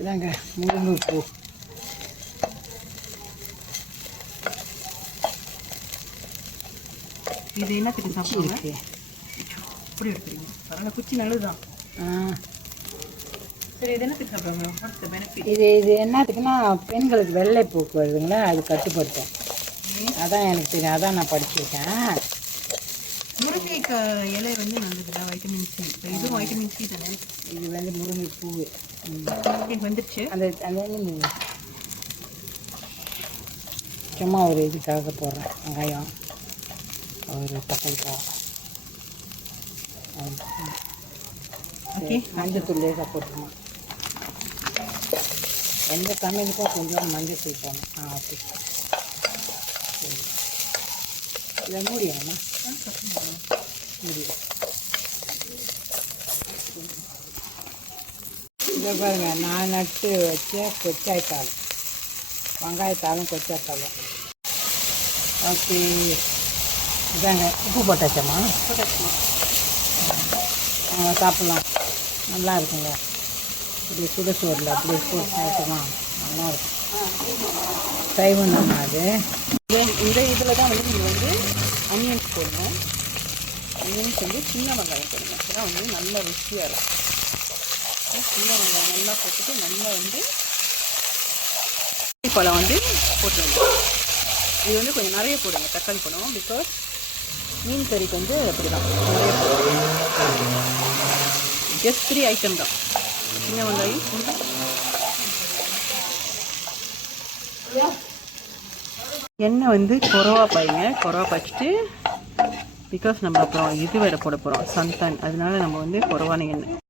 இதாங்க முருங்கைப்பூ. இது என்னத்துக்கு சாப்பிடுவாங்க? இப்படி எடுத்துறீங்க பரவாயில்ல, குச்சி நல்லதுதான். சரி, இது என்னத்துக்கு சாப்பிடுவாங்க? What's the benefit? இது என்னத்துக்குன்னா பெண்களுக்கு வெள்ளை போக்கு வருதுங்களா, அது கட்டுப்படுத்தும். அதான் எனக்கு தெரியும், அதான் நான் படிச்சிருக்கேன். முருங்கைக்காய் இலை வந்து நல்லதுதான், வைட்டமின் சி. இதுவும் வைட்டமின் சி தானே. இது வந்து முருங்கைப்பூ வந்துருச்சு. அந்த அந்த சும்மா ஒரு இதுக்காக போடுறேன். வெங்காயம், ஒரு தக்காளிக்காய், ஓகே. மஞ்சள் லேசாக போட்டுக்கணும். எந்த சமையலுக்கும் கொஞ்சம் மஞ்சள் தூள் போடணும். ஓகே. சரி, இதை மூடியாமா முடியும். இதை பாருங்க, நான் நட்டு வச்ச கொச்சாய்த்தாள், வெங்காயத்தாளும் கொச்சாய்த்தாளும். ஓகே, இதாங்க. உப்பு போட்டாச்சம்மா? போட்டாச்சு. சாப்பிட்லாம், நல்லா இருக்குங்க. இப்படி சுட சோறில் அப்படி போட்டு சாப்பிட்டோமா நல்லா இருக்கும். சைவம் தானே அது. இந்த இதில் தான் வந்து நீங்கள் வந்து அனியன்ஸ் போடணும். அனியன்ஸ் வந்து சின்ன வெங்காயம் போடணும். அப்போ தான் வந்து நல்லா ருசியாக இருக்கும். சின்ன வெங்காயம் நல்லா போட்டுட்டு நல்லா வந்து பழம் வந்து போட்டுருங்க. இது வந்து கொஞ்சம் நிறைய போடுங்க, தக்காளி பழம். பிகாஸ் மீன் கறிக்கு வந்து அப்படி தான் நிறைய போடுவோம். ஜஸ்ட் 3 ஐட்டம் தான். சின்ன வெங்காயம், எண்ணெய் வந்து குறவா பாய்ங்க. குறவா பாய்ச்சிட்டு, பிகாஸ் நம்ம அப்புறம் இது வேறு போட போகிறோம், சந்தான். அதனால நம்ம வந்து குறவான எண்ணெய்.